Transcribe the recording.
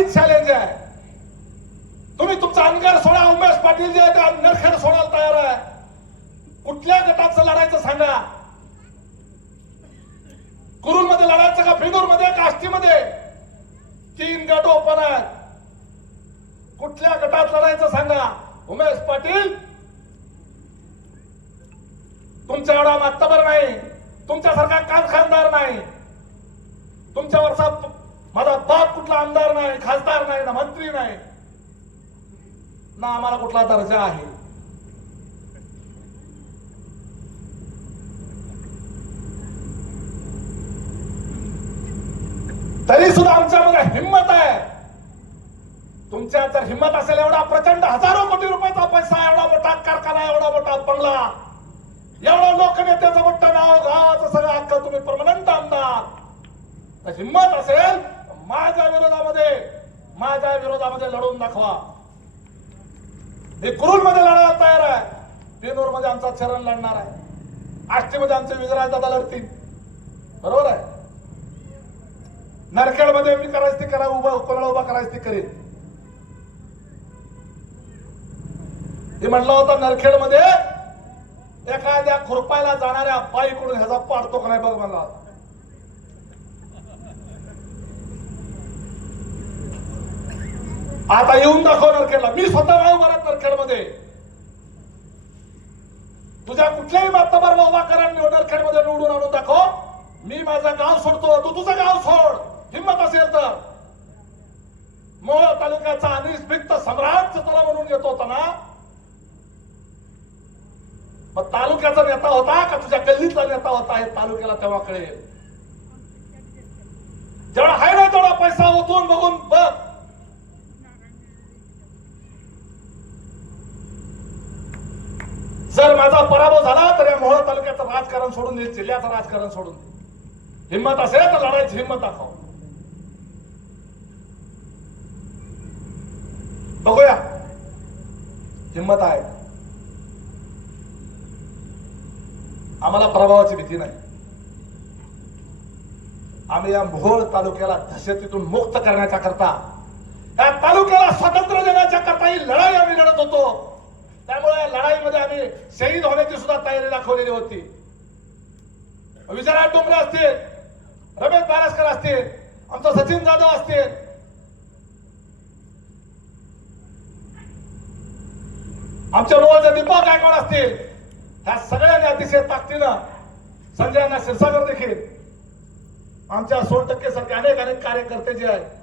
काहीच चॅलेंज आहे. तुम्ही तुमचा अंगार सोडा उमेश पाटील जे आहे नरखेड सोडायला तयार आहे. कुठल्या गटाचं लढायचं सांगा? कुरुलमध्ये लढायचं का फिनूरमध्ये का आष्टीमध्ये? तीन गट ओपन आहेत. कुठल्या गटात लढायचं सांगा? उमेश पाटील? तुमच्या एवढा मातबर नाही. तुमच्यासारखा कारखानदार नाही. तुमच्यावरचा कुठला आमदार नाही खासदार नाही ना मंत्री नाही. ना आम्हाला कुठला दर्जा आहे. तरी सुद्धा आमच्यामध्ये हिंमत आहे. तुमच्या जर हिंमत असेल एवढा प्रचंड हजारो कोटी रुपयाचा पैसा एवढा मोठा कारखाना एवढा मोठा बंगला एवढा लोकनेत्याचं मोठं नाव गावाचं सगळं अख्खं तुम्ही परमनंट आमदार. हिंमत असेल माझ्या विरोधामध्ये माझ्या विरोधामध्ये लढून दाखवा. हे कुरुलमध्ये लढायला तयार आहे. बिनूरमध्ये आमचा चरण लढणार आहे. आष्टीमध्ये आमचे विजराज दादा लढतील. बरोबर आहे? नरखेडमध्ये मी करायचं ते करा उभा कोणाला उभा करायचं ते करेन. हे म्हटलं होतं नरखेडमध्ये एखाद्या खुरपायला जाणाऱ्या बाईकडून ह्याचा पाडतो का नाही बघ म्हणला होता. आता येऊन दाखव नरखेडला. मी स्वतः राहू उभा नरखेडमध्ये. तुझ्या कुठल्याही मातबारला उभा करा नरखेडमध्ये निवडून आणून दाखव. मी माझं गाव सोडतो. तू तुझं गाव सोड. हिंमत असेल तर. मोळ तालुक्याचा अनिस्भिक्त सम्राट तुला म्हणून येतो होता ना. मग तालुक्याचा नेता होता का तुझ्या गल्लीतला नेता होता हे तालुक्याला तेव्हा कळेल. जेवढा आहे ना तेवढा पैसा ओतून बघून बघ जर माझा पराभव झाला तर या मोहोळ तालुक्याचं राजकारण सोडून दे जिल्ह्याचं राजकारण सोडून. दे हिंमत असेल तर लढायची हिंमत दाखव. बघूया. हिंमत आहे. आम्हाला पराभवाची भीती नाही. आम्ही या मोहोळ तालुक्याला दहशतीतून मुक्त करण्याच्या करता या तालुक्याला स्वातंत्र्य देण्याच्या करता ही लढाई आम्ही लढत होतो. त्यामुळे लढाईमध्ये आम्ही शहीद होण्याची सुद्धा तयारी दाखवलेली होती. विजयराज डोंगरे असतील रमेश बारसकर असतील आमचा सचिन जाधव असतील. आमच्या मोहनचे दीपक गायकवाड असतील. ह्या सगळ्यांनी अतिशय ताकदीनं संजयांना शिरसागर देखील आमच्या सोळ टक्के सारखे अनेक अनेक कार्यकर्ते जे आहेत